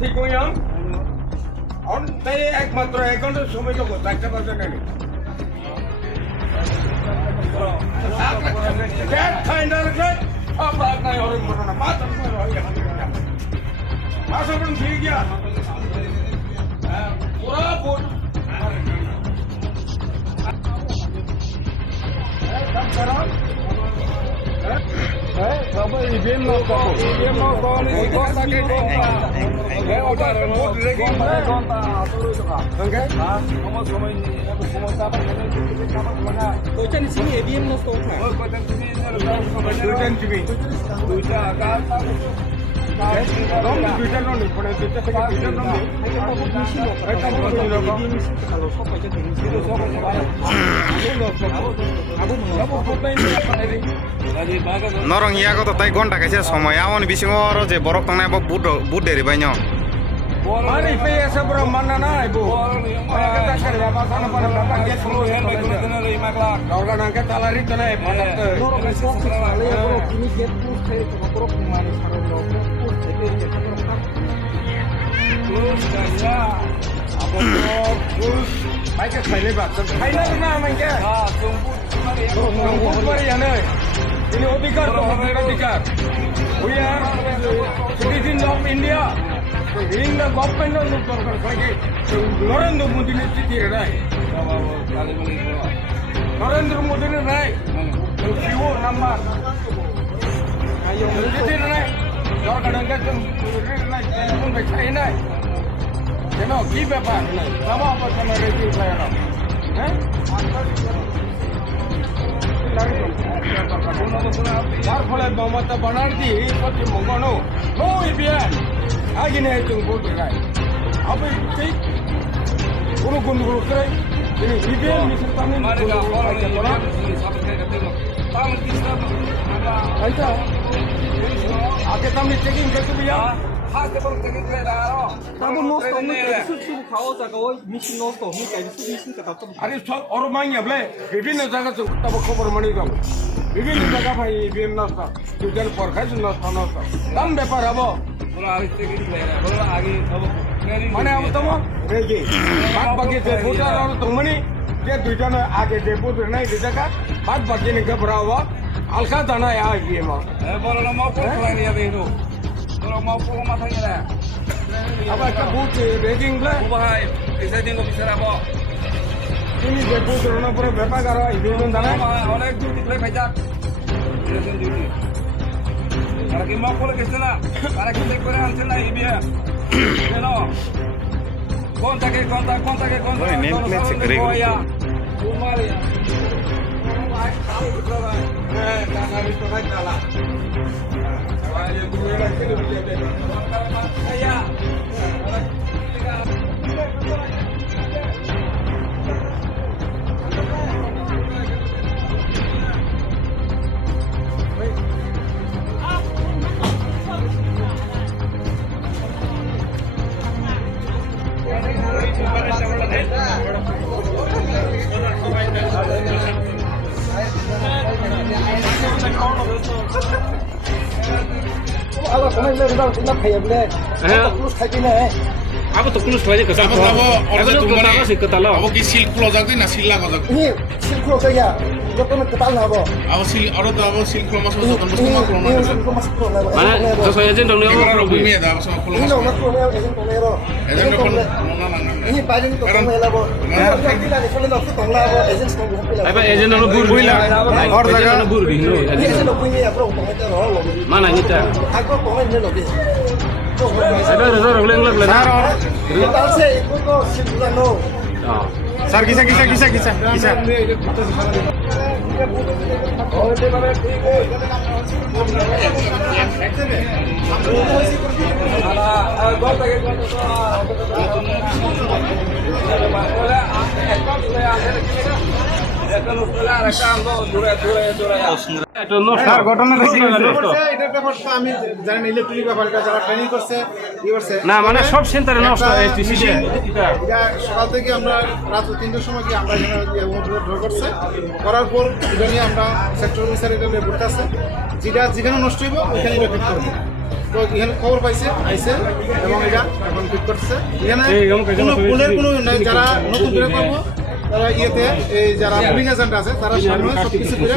ঠিক হইয়াম তাই একমাত্র 1 ঘন্টার সময় তো চারটা বাজে নেই ঠিক গিয়া পুরা boat Norong iya ko to tai gonta kaise সময় amon bisingo ro je borok tangnai bo bud deri bainyo Mari pe sabra manna na ibu. Kata kerja pasana pada bapak dia semua yang baik itu na 5 lakh. Kalau nangke talari tu na padat tu. Norong esok sekali kalau kini get pus saya cuma borok kemana sekarang borok pus jadi terus gaya. Apa pus? Baik sekali pak. Kaina tu na mangke. Tunggu mari ya nih. Ini odikar tu odikar. We are citizens of India. In the government of the country, Narendra Modi is sitting right. Narendra Modi is right. CEO number. You sitting right. You're going to get some right. You're going to say right. You know, keep a part. Some of us are ready to play around. যার ফলে Mamata Banerjee Paschimbanga no IBM আগিনে বলতে চাই আপনি ঠিক কোনো গন্ডগোল করে তিনি ইবিএম মিছিল তামিল আগে তামিল চেকিং করতে বিয়া Kamu nostal ni kayak susu kau jaga oi misi nostal ni kayak susu misi kata tu. আরে সব অরমাইয়া বলে বিভিন্ন জায়গা তব খবর মানি দাও বিভিন্ন জায়গা ভাই ইবিএম নষ্ট দুজন পরখাই নষ্ট নষ্ট দাম ব্যাপার হবো মানে अब तम रेगी बात बाकी जे वोटर और तुमनी जे दुजन आगे जे वोटर नहीं दे जगह बात बाकी ने घबरावा अलका दाना या इबिएम ए बोलो म को खलानी या बेनो बोलो म को माथा ni lah अब का बूथ रेगिंग ले भाई ऐसे दिन को बिसरा बो ini je वोटर ना पूरा व्यापार करो इबिएम दाना অনেক ডিউটি প্লে ভাইজা ইলেকশন ডিউটি আর কি মক করে গেছে না আর কি চেক করে আনছে না ইবিএম কেন Contact. Oi, nem se grego. Umaria. Kalau kau ni lepas tu nak kaya boleh, terus kaya ni. Apa tu kulus lagi kesal? Apa tu mana sih ketala? Apa ki silk cloth agdi na silla gajak? Ini silk cloth ya. Jauh tu ketal na apa? Apa silk, aro tu apa silk cloth masuk jatuh mesti mak cloth Ini silk cloth masuk cloth na. Mana? Sesuai aja dong ni Iko orang aro lebih. bumi ada apa sama cloth Ini masuk. nak cloth ni, ejen cloth ni apa? Ejen cloth na. Ini baju ni cloth ni apa? Kalau kaki lah, kalau nak cloth ni apa? Ejen cloth ni apa? Apa aja dong bur bur lah. Or jaga. Aja bur bur. Ini ejen cloth ni apa? Cloth ni apa? Mana ni tak? Aku cloth ni lebih. Ada resor ulang ulang lah. Kita sih ikut tu silk cloth no. Sar kisah. Sar ঘটনা দেখি এটার ব্যাপারটা আমি জানি না electric ব্যাপারটা যারা training করছে ই করছে না মানে সব সেন্টারে নষ্ট এসটিসি এটা সকাল থেকে আমরা রাত 3টার সময় কি আমরা এখানে ড্র করছে করার পর এটা নিয়ে আমরা সেক্টর অফিসার এটা বলতে আছে যেটা যেখানে নষ্ট হইব ওইখানে ইলেকট্রিক করবো তো এখানে খবর পাইছে আইছে এবং এটা এখন ঠিক করছে এখানে কোনো ভুলের কোনো নাই যারা নতুন করে করবো তারা ইয়েতে এই যারা পুলিং এজেন্ট আছে তারা সামনে সব কিছু করে